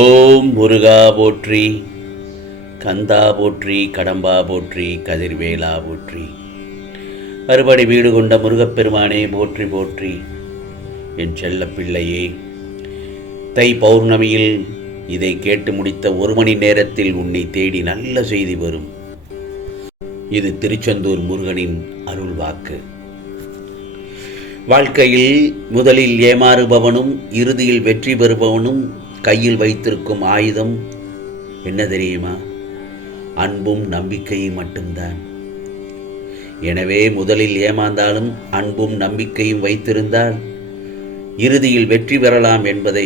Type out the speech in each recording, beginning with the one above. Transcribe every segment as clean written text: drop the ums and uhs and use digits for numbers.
ஓம் முருகா போற்றி, கந்தா போற்றி, கடம்பா போற்றி, கதிர்வேலா போற்றி. அறுபடை வீடு கொண்ட முருகப்பெருமானே போற்றி போற்றி. என் செல்ல பிள்ளையே, தை பௌர்ணமியில் இதை கேட்டு முடித்த 1 மணி நேரத்தில் உன்னை தேடி நல்ல செய்தி வரும். இது திருச்செந்தூர் முருகனின் அருள் வாக்கு. வாழ்க்கையில் முதலில் ஏமாறுபவனும் இறுதியில் வெற்றி பெறுபவனும் கையில் வைத்திருக்கும் ஆயுதம் என்ன தெரியுமா? அன்பும் நம்பிக்கையும் மட்டும்தான். எனவே முதலில் ஏமாந்தாலும் அன்பும் நம்பிக்கையும் வைத்திருந்தால் இறுதியில் வெற்றி பெறலாம் என்பதை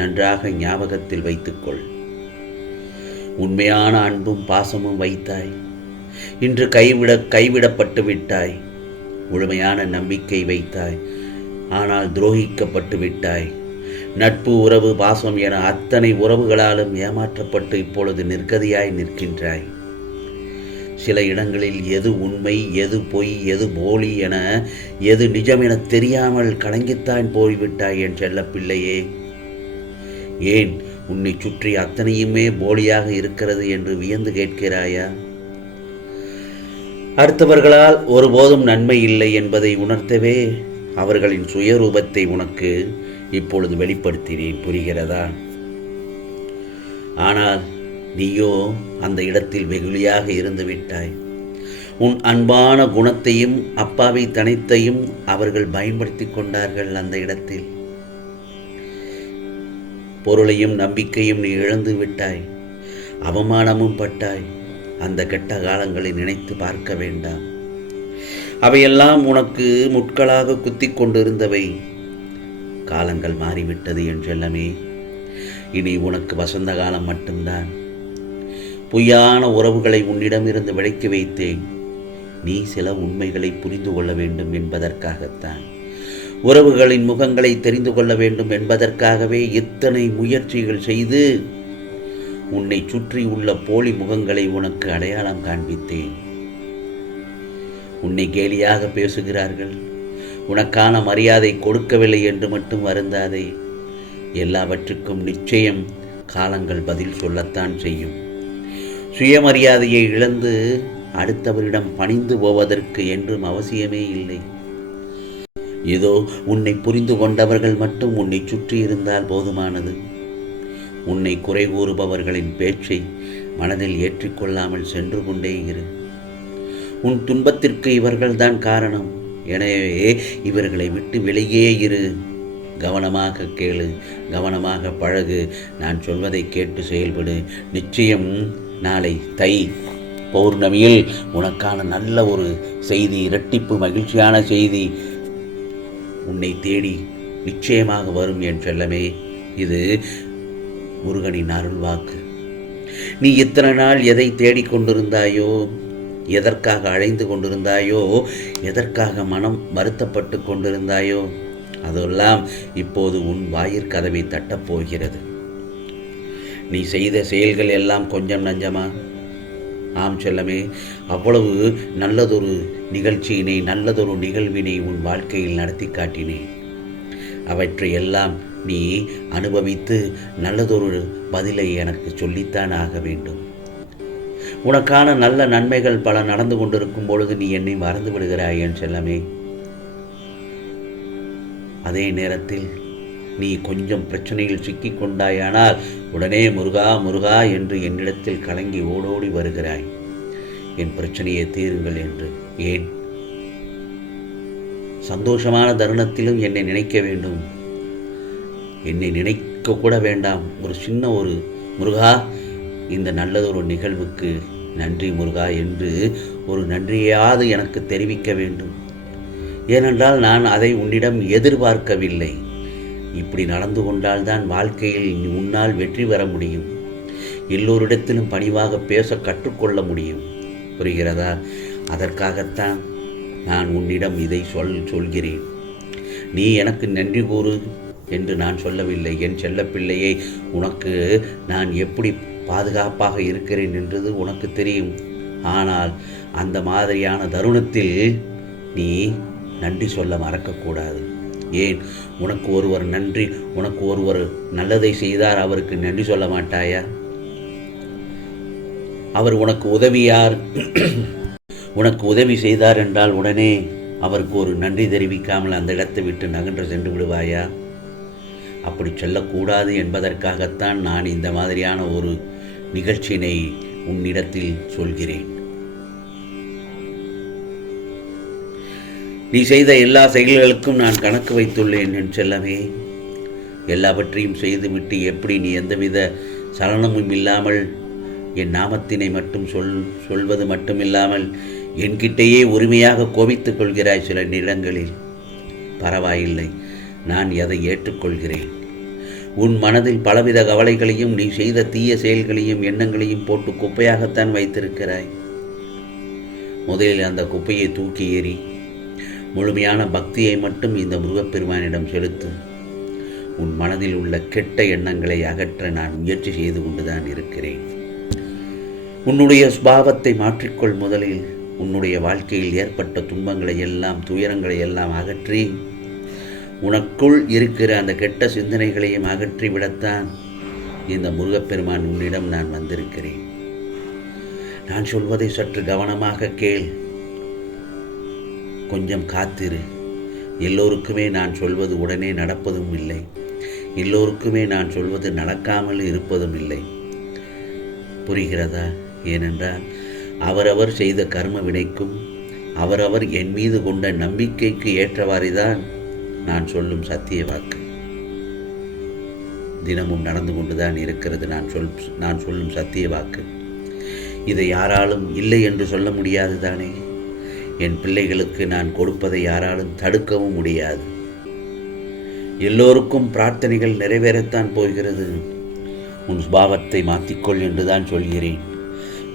நன்றாக ஞாபகத்தில் வைத்துக்கொள். உண்மையான அன்பும் பாசமும் வைத்தாய், இன்று கைவிடப்பட்டு விட்டாய். முழுமையான நம்பிக்கை வைத்தாய், ஆனால் துரோகிக்கப்பட்டு விட்டாய். நட்பு, உறவு, பாசம் என அத்தனை உறவுகளாலும் ஏமாற்றப்பட்டு இப்பொழுது நிர்கதியாய் நிற்கின்றாய். சில இடங்களில் எது உண்மை, எது பொய், எது போலி என, எது நிஜம் என தெரியாமல் கலங்கித்தான் போய்விட்டாய் என் செல்ல பிள்ளையே. ஏன் உன்னை சுற்றி அத்தனையுமே போலியாக இருக்கிறது என்று வியந்து கேட்கிறாயா? அடுத்தவர்களால் ஒருபோதும் நன்மை இல்லை என்பதை உணர்த்தவே அவர்களின் சுயரூபத்தை உனக்கு இப்பொழுது வெளிப்படுத்தினேன், புரிகிறதா? ஆனால் நீயோ அந்த இடத்தில் வெகுளியாக இருந்து விட்டாய். உன் அன்பான குணத்தையும் அப்பாவி தனத்தையும் அவர்கள் பயன்படுத்தி கொண்டார்கள். அந்த இடத்தில் பொருளையும் நம்பிக்கையும் நீ இழந்து விட்டாய், அவமானமும் பட்டாய். அந்த கெட்ட காலங்களை நினைத்து பார்க்க வேண்டாம். அவையெல்லாம் உனக்கு முட்களாக குத்தி கொண்டிருந்தவை. காலங்கள் மாறிவிட்டது என் செல்லமே. இனி உனக்கு வசந்த காலம் மட்டும்தான். பொய்யான உறவுகளை உன்னிடமிருந்து விலக்கி வைத்தேன். நீ சில உண்மைகளை புரிந்து கொள்ள வேண்டும் என்பதற்காகத்தான். உறவுகளின் முகங்களை தெரிந்து கொள்ள வேண்டும் என்பதற்காகவே இத்தனை முயற்சிகள் செய்து உன்னை சுற்றி உள்ள போலி முகங்களை உனக்கு அடையாளம் காண்பித்தேன். உன்னை கேலியாக பேசுகிறார்கள், உனக்கான மரியாதை கொடுக்கவில்லை என்று மட்டும் வருந்தாதே. எல்லாவற்றுக்கும் நிச்சயம் காலங்கள் பதில் சொல்லத்தான் செய்யும். சுயமரியாதையை இழந்து அடுத்தவரிடம் பணிந்து போவதற்கு என்றும் அவசியமே இல்லை. ஏதோ உன்னை புரிந்து கொண்டவர்கள் மட்டும் உன்னை சுற்றி இருந்தால் போதுமானது. உன்னை குறை கூறுபவர்களின் பேச்சை மனதில் ஏற்றிக்கொள்ளாமல் சென்று கொண்டே இரு. உன் துன்பத்திற்கு இவர்கள்தான் காரணம். எனவே இவர்களை விட்டு வெளியே இரு. கவனமாக கேளு, கவனமாக பழகு. நான் சொல்வதை கேட்டு செயல்படு. நிச்சயம் நாளை தை பௌர்ணமியில் உனக்கான நல்ல ஒரு செய்தி, இரட்டிப்பு மகிழ்ச்சியான செய்தி உன்னை தேடி நிச்சயமாக வரும் என் செல்லமே. இது முருகனின் அருள் வாக்கு. நீ இத்தனை நாள் எதை தேடிக்கொண்டிருந்தாயோ, எதற்காக அழைந்து கொண்டிருந்தாயோ, எதற்காக மனம் வருத்தப்பட்டு கொண்டிருந்தாயோ, அதெல்லாம் இப்போது உன் வாயிற்கதவை தட்டப்போகிறது. நீ செய்த செயல்கள் எல்லாம் கொஞ்சம் நஞ்சமா? ஆம் செல்லமே, அவ்வளவு நல்லதொரு நிகழ்ச்சியினை, நல்லதொரு நிகழ்வினை உன் வாழ்க்கையில் நடத்தி காட்டினேன். அவற்றை எல்லாம் நீ அனுபவித்து நல்லதொரு பதிலை எனக்கு சொல்லித்தான் ஆக வேண்டும். உனக்கான நல்ல நன்மைகள் பல நடந்து கொண்டிருக்கும் பொழுது நீ என்னை மறந்து விடுகிறாய் என் செல்லமே. அதே நேரத்தில் நீ கொஞ்சம் பிரச்சனையில் சிக்கிக் கொண்டாயானால் உடனே முருகா முருகா என்று என்னிடத்தில் கலங்கி ஓடோடி வருகிறாய், என் பிரச்சனையை தீருங்கள் என்று. ஏன்? சந்தோஷமான தருணத்திலும் என்னை நினைக்க வேண்டும். என்னை நினைக்க கூட வேண்டாம், ஒரு சின்ன ஒரு முருகா, இந்த நல்லதொரு நிகழ்வுக்கு நன்றி முருகா என்று ஒரு நன்றியாவது எனக்கு தெரிவிக்க வேண்டும். ஏனென்றால் நான் அதை உன்னிடம் எதிர்பார்க்கவில்லை. இப்படி நடந்து கொண்டால்தான் வாழ்க்கையில் உன்னால் வெற்றி பெற முடியும். எல்லோரிடத்திலும் பணிவாக பேச கற்றுக்கொள்ள முடியும், புரிகிறதா? அதற்காகத்தான் நான் உன்னிடம் இதை சொல்கிறேன். நீ எனக்கு நன்றி கூறு என்று நான் சொல்லவில்லை. என் செல்லப்பிள்ளையை, உனக்கு நான் எப்படி பாதுகாப்பாக இருக்கிறேன் என்றது உனக்கு தெரியும். ஆனால் அந்த மாதிரியான தருணத்தில் நீ நன்றி சொல்ல மறக்கக்கூடாது. ஏன் உனக்கு ஒருவர் நல்லதை செய்தார், அவருக்கு நன்றி சொல்ல மாட்டாயா? அவர் உனக்கு உதவி செய்தார் என்றால் உடனே அவருக்கு ஒரு நன்றி தெரிவிக்காமல் அந்த இடத்தை விட்டு நகன்று சென்று விடுவாயா? அப்படி சொல்லக்கூடாது என்பதற்காகத்தான் நான் இந்த மாதிரியான ஒரு நிகழ்ச்சியினை உன்னிடத்தில் சொல்கிறேன். நீ செய்த எல்லா செயல்களுக்கும் நான் கணக்கு வைத்துள்ளேன் என் செல்லமே. எல்லாவற்றையும் செய்துவிட்டு எப்படி நீ எந்தவித சலனமும் இல்லாமல் என் நாமத்தினை மட்டும் சொல்வது மட்டுமில்லாமல் என்கிட்டேயே உரிமையாக கோபித்துக் கொள்கிறாய் சில நிலங்களில். பரவாயில்லை, நான் அதை ஏற்றுக்கொள்கிறேன். உன் மனதில் பலவித கவலைகளையும் நீ செய்த தீய செயல்களையும் எண்ணங்களையும் போட்டு குப்பையாகத்தான் வைத்திருக்கிறாய். முதலில் அந்த குப்பையை தூக்கி ஏறி முழுமையான பக்தியை மட்டும் இந்த முருகப்பெருமானிடம் செலுத்து. உன் மனதில் உள்ள கெட்ட எண்ணங்களை அகற்ற நான் முயற்சி செய்து கொண்டுதான் இருக்கிறேன். உன்னுடைய சுபாவத்தை மாற்றிக்கொள். முதலில் உன்னுடைய வாழ்க்கையில் ஏற்பட்ட துன்பங்களை எல்லாம், துயரங்களை எல்லாம் அகற்றி உனக்குள் இருக்கிற அந்த கெட்ட சிந்தனைகளையும் அகற்றிவிடத்தான் இந்த முருகப்பெருமான் உன்னிடம் நான் வந்திருக்கிறேன். நான் சொல்வதை சற்று கவனமாக கேள். கொஞ்சம் காத்திரு. எல்லோருக்குமே நான் சொல்வது உடனே நடப்பதும் இல்லை. எல்லோருக்குமே நான் சொல்வது நடக்காமல் இருப்பதும் இல்லை. புரிகிறதா? ஏனென்றால் அவரவர் செய்த கர்ம வினைக்கும் அவரவர் என் மீது கொண்ட நம்பிக்கைக்கு ஏற்றவாறுதான் நான் சொல்லும் சத்திய வாக்கு தினமும் நடந்து கொண்டுதான் இருக்கிறது. நான் சொல்லும் சத்திய வாக்கு இதை யாராலும் இல்லை என்று சொல்ல முடியாது தானே. என் பிள்ளைகளுக்கு நான் கொடுப்பதை யாராலும் தடுக்கவும் முடியாது. எல்லோருக்கும் பிரார்த்தனைகள் நிறைவேறத்தான் போகிறது. உன் சுபாவத்தை மாற்றிக்கொள் என்றுதான் சொல்கிறேன்.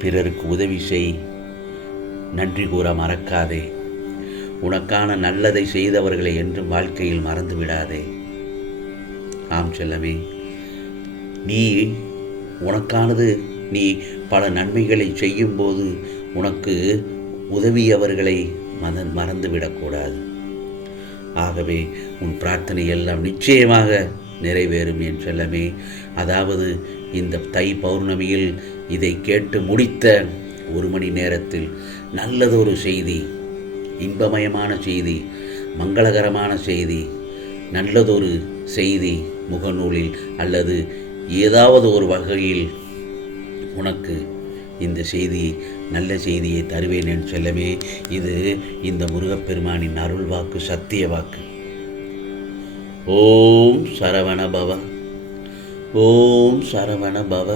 பிறருக்கு உதவி செய், நன்றி கூற மறக்காதே. உனக்கான நல்லதை செய்தவர்களை என்றும் வாழ்க்கையில் மறந்து விடாதே. ஆம் செல்லமே, உனக்கானது நீ பல நன்மைகளை செய்யும்போது உனக்கு உதவியவர்களை மறந்துவிடக்கூடாது. ஆகவே உன் பிரார்த்தனை எல்லாம் நிச்சயமாக நிறைவேறும் என் செல்லமே. அதாவது இந்த தை பௌர்ணமியில் இதை கேட்டு முடித்த 1 மணி நேரத்தில் நல்லதொரு செய்தி, இன்பமயமான செய்தி, மங்களகரமான செய்தி, நல்லதொரு செய்தி முகநூலில் அல்லது ஏதாவது ஒரு வகையில் உனக்கு இந்த செய்தியை, நல்ல செய்தியை தருவேன் என் செல்லமே. இது இந்த முருகப்பெருமானின் அருள் வாக்கு, சத்திய வாக்கு. ஓம் சரவண பவ, ஓம் சரவண பவ,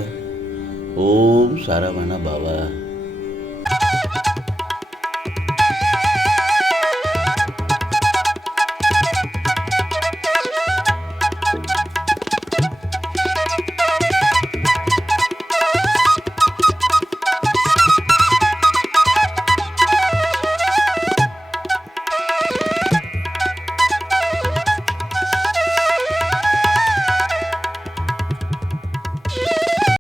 ஓம் சரவண பவ.